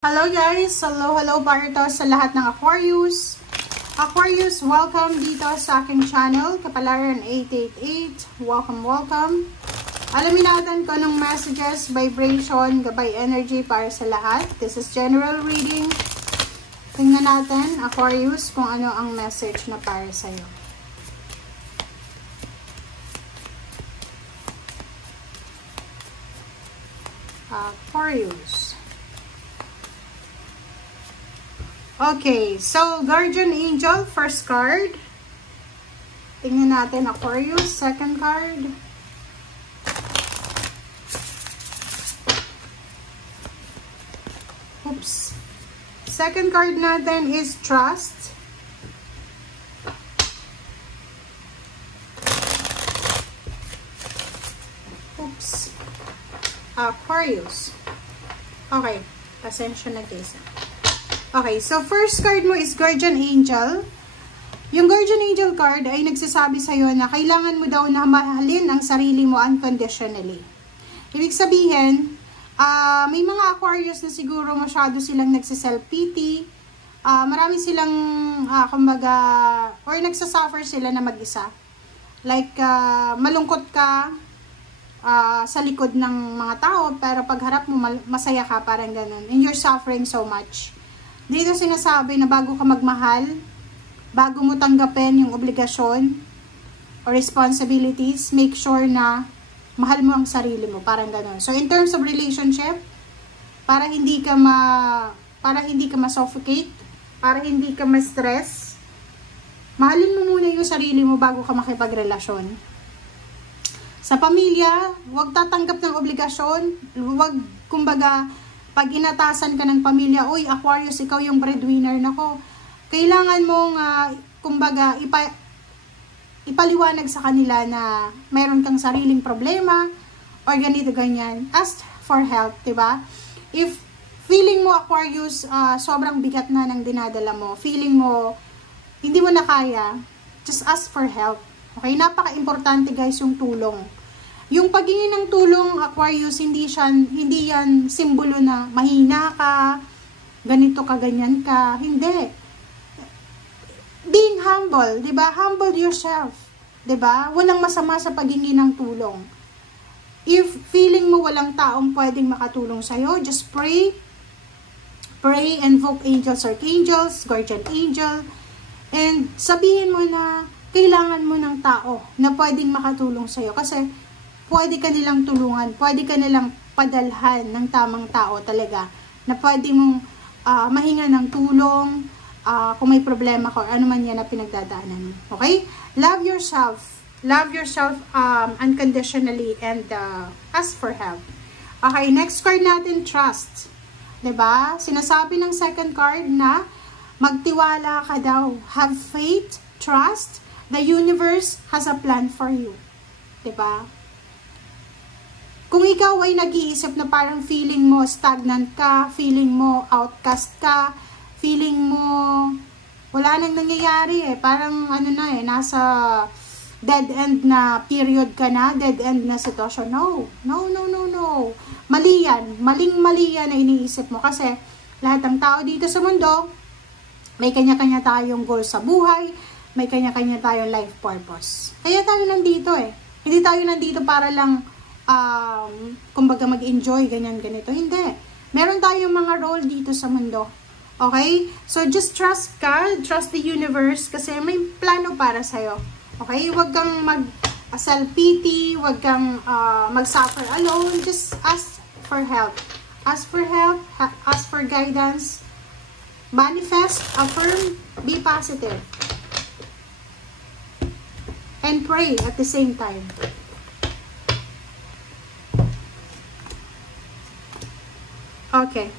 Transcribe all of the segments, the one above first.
Hello guys! Hello para to sa lahat ng Aquarius. Aquarius, welcome dito sa aking channel, Kapalaran 888. Welcome. Alamin natin kung anong messages, vibration, gabay energy para sa lahat. This is general reading. Tingnan natin, Aquarius, kung ano ang message na para sa'yo. Aquarius. Okay, so Guardian Angel, first card. Tingnan natin Aquarius, second card. Oops. Second card natin is Trust. Oops. Aquarius. Okay, pasensya na guys. Okay, so first card mo is Guardian Angel. Yung Guardian Angel card ay nagsasabi sa'yo na kailangan mo daw na mahalin ang sarili mo unconditionally. Ibig sabihin, may mga Aquarius na siguro masyado silang nagsiself-pity. Marami silang, kumbaga, or nagsasuffer sila na mag-isa. Like, malungkot ka sa likod ng mga tao, pero pagharap mo, masaya ka, parang ganun. And you're suffering so much. Dito sinasabi na bago ka magmahal, bago mo tanggapin yung obligasyon or responsibilities, make sure na mahal mo ang sarili mo, parang gano'n. So in terms of relationship, para hindi ka ma-suffocate, para hindi ka ma-stress, mahalin mo muna yung sarili mo bago ka makipagrelasyon. Sa pamilya, huwag tatanggap ng obligasyon, huwag, kumbaga, pag inatasan ka ng pamilya, uy, Aquarius, ikaw yung breadwinner, nako, kailangan mong, kumbaga, ipaliwanag sa kanila na mayroon kang sariling problema, or ganito, ganyan. Ask for help, diba? If feeling mo, Aquarius, sobrang bigat na ng dinadala mo, feeling mo, hindi mo na kaya, just ask for help. Okay? Napaka-importante, guys, yung tulong. Yung paghingi ng tulong, Aquarius, hindi yan simbolo na mahina ka, ganito ka, ganyan ka. Hindi. Being humble, di ba? Humble yourself. Di ba? Walang masama sa paghingi ng tulong. If feeling mo walang taong pwedeng makatulong sa'yo, just pray. Pray, invoke angels, archangels, guardian angel, and sabihin mo na kailangan mo ng tao na pwedeng makatulong sa'yo. Kasi pwede ka nilang tulungan, pwede ka nilang padalhan ng tamang tao talaga, na pwede mong mahinga ng tulong, kung may problema ka, or ano man yan na pinagdadaanan mo. Okay? Love yourself unconditionally, and ask for help. Okay, next card natin, Trust. Diba? Sinasabi ng second card na magtiwala ka daw. Have faith, trust, the universe has a plan for you. Diba? Kung ikaw ay nag-iisip na parang feeling mo stagnant ka, feeling mo outcast ka, feeling mo wala nang nangyayari parang ano na nasa dead end na period ka na, dead end na sitwasyon. No. Mali yan. Maling-mali yan na iniisip mo, kasi lahat ng tao dito sa mundo, may kanya-kanya tayong goal sa buhay, may kanya-kanya tayong life purpose. Kaya tayo nandito Hindi tayo nandito para lang kumbaga mag-enjoy, ganyan, ganito. Hindi. Meron tayong mga role dito sa mundo. Okay? So, just trust ka. Trust the universe, kasi may plano para sa'yo. Okay? Huwag kang mag-self-pity. Huwag kang mag-suffer alone. Just ask for help. Ask for help. Ask for guidance. Manifest. Affirm. Be positive. And pray at the same time. Okay.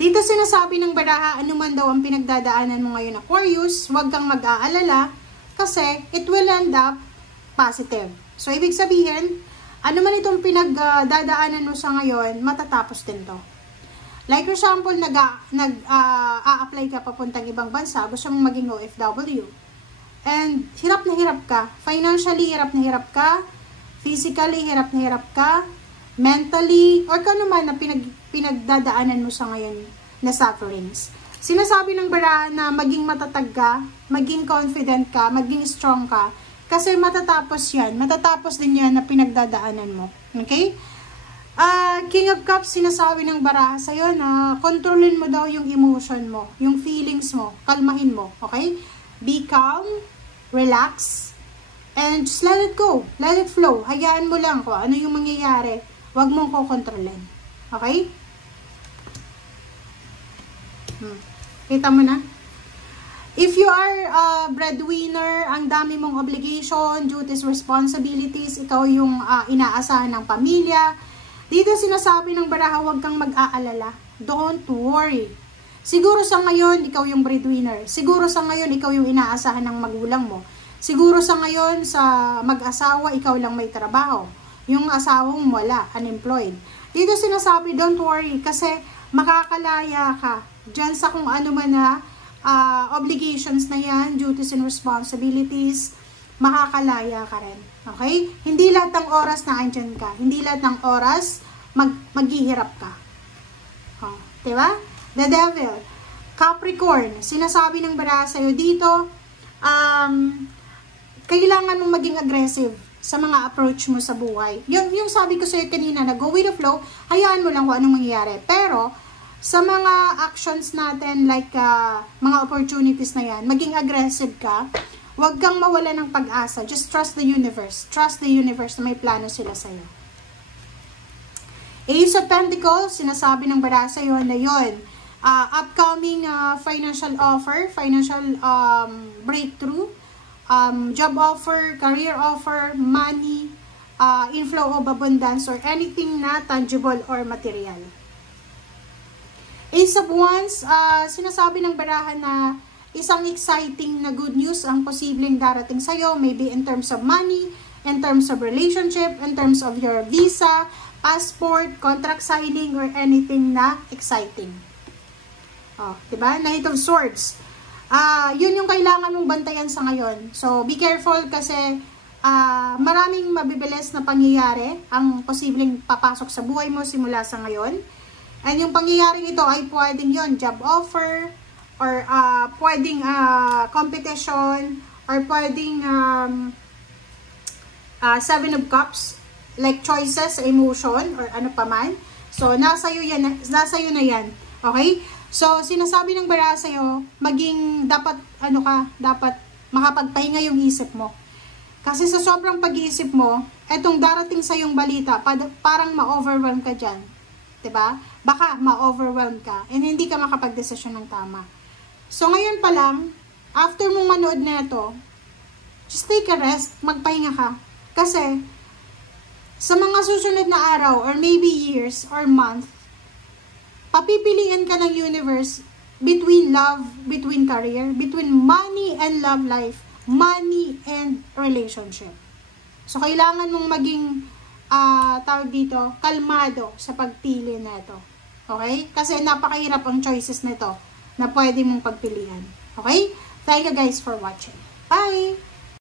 Dito sinasabi ng baraha, ano man daw ang pinagdadaanan mo ngayon, Aquarius, huwag kang mag-aalala, kasi it will end up positive. So, ibig sabihin, ano man itong pinagdadaanan mo sa ngayon, matatapos din to. Like for example, nag-a-apply ka papuntang ibang bansa, gusto mong maging OFW. And hirap na hirap ka. Financially, hirap na hirap ka. Physically, hirap na hirap ka. Mentally, or kung ano man na pinagdadaanan mo sa ngayon, na sufferings. Sinasabi ng baraha na maging matatag ka, maging confident ka, maging strong ka, kasi matatapos yan. Matatapos din yan na pinagdadaanan mo. Okay? King of Cups, sinasabi ng baraha sa'yo na kontrolin mo daw yung emotion mo, yung feelings mo, kalmahin mo. Okay? Be calm, relax, and just let it go. Let it flow. Hayaan mo lang kung ano yung mangyayari. Huwag mong kokontrolin. Okay? Kita mo na? If you are a breadwinner, ang dami mong obligation, duties, responsibilities, ikaw yung inaasahan ng pamilya. Dito sinasabi ng baraha, huwag kang mag-aalala. Don't worry. Siguro sa ngayon, ikaw yung breadwinner. Siguro sa ngayon, ikaw yung inaasahan ng magulang mo. Siguro sa ngayon, sa mag-asawa, ikaw lang may trabaho. Yung asawang wala, unemployed. Dito sinasabi, don't worry, kasi makakalaya ka dyan sa kung ano man na obligations na yan, duties and responsibilities, makakalaya ka rin. Okay? Hindi lahat ng oras na andyan ka. Hindi lahat ng oras maghihirap ka. Diba? The Devil. Capricorn. Sinasabi ng baraha sa'yo dito, kailangan mong maging aggressive sa mga approach mo sa buhay. Yung sabi ko sa'yo kanina na go with the flow, hayaan mo lang kung anong mangyayari. Pero, sa mga actions natin, like mga opportunities na yan, maging aggressive ka, huwag kang mawala ng pag-asa. Just trust the universe. Trust the universe na may plano sila sa'yo. Ace of Pentacles, sinasabi ng baraha sa'yo na yun, upcoming financial offer, financial breakthrough, job offer, career offer, money, inflow of abundance, or anything na tangible or material. Ace of Wands, sinasabi ng baraha na isang exciting na good news ang posibleng darating sa'yo, maybe in terms of money, in terms of relationship, in terms of your visa, passport, contract signing, or anything na exciting. Diba? Knight of Swords. Yun yung kailangan mong bantayan sa ngayon. So, be careful kasi maraming mabibilis na pangyayari ang posibleng papasok sa buhay mo simula sa ngayon. And yung pangyayaring ito ay pwedeng yun, job offer, or pwedeng competition, or pwedeng Seven of Cups, like choices, emotion, or ano pa man. So, nasa iyo na yan. Okay? So, sinasabi ng baraha sa'yo, maging dapat makapagpahinga yung isip mo. Kasi sa sobrang pag-iisip mo, etong darating sa yung balita, parang ma-overwhelm ka dyan. Diba? Baka ma-overwhelm ka and hindi ka makapag-desisyon ng tama. So, ngayon pa lang, after mong manood na ito, just take a rest, magpahinga ka. Kasi, sa mga susunod na araw, or maybe years, or month, papipiliin ka ng universe between love, between career, between money and love life, money and relationship. So, kailangan mong maging tawag dito, kalmado sa pagpili na ito. Okay? Kasi napakahirap ang choices nito na pwede mong pagpilian. Okay? Thank you guys for watching. Bye!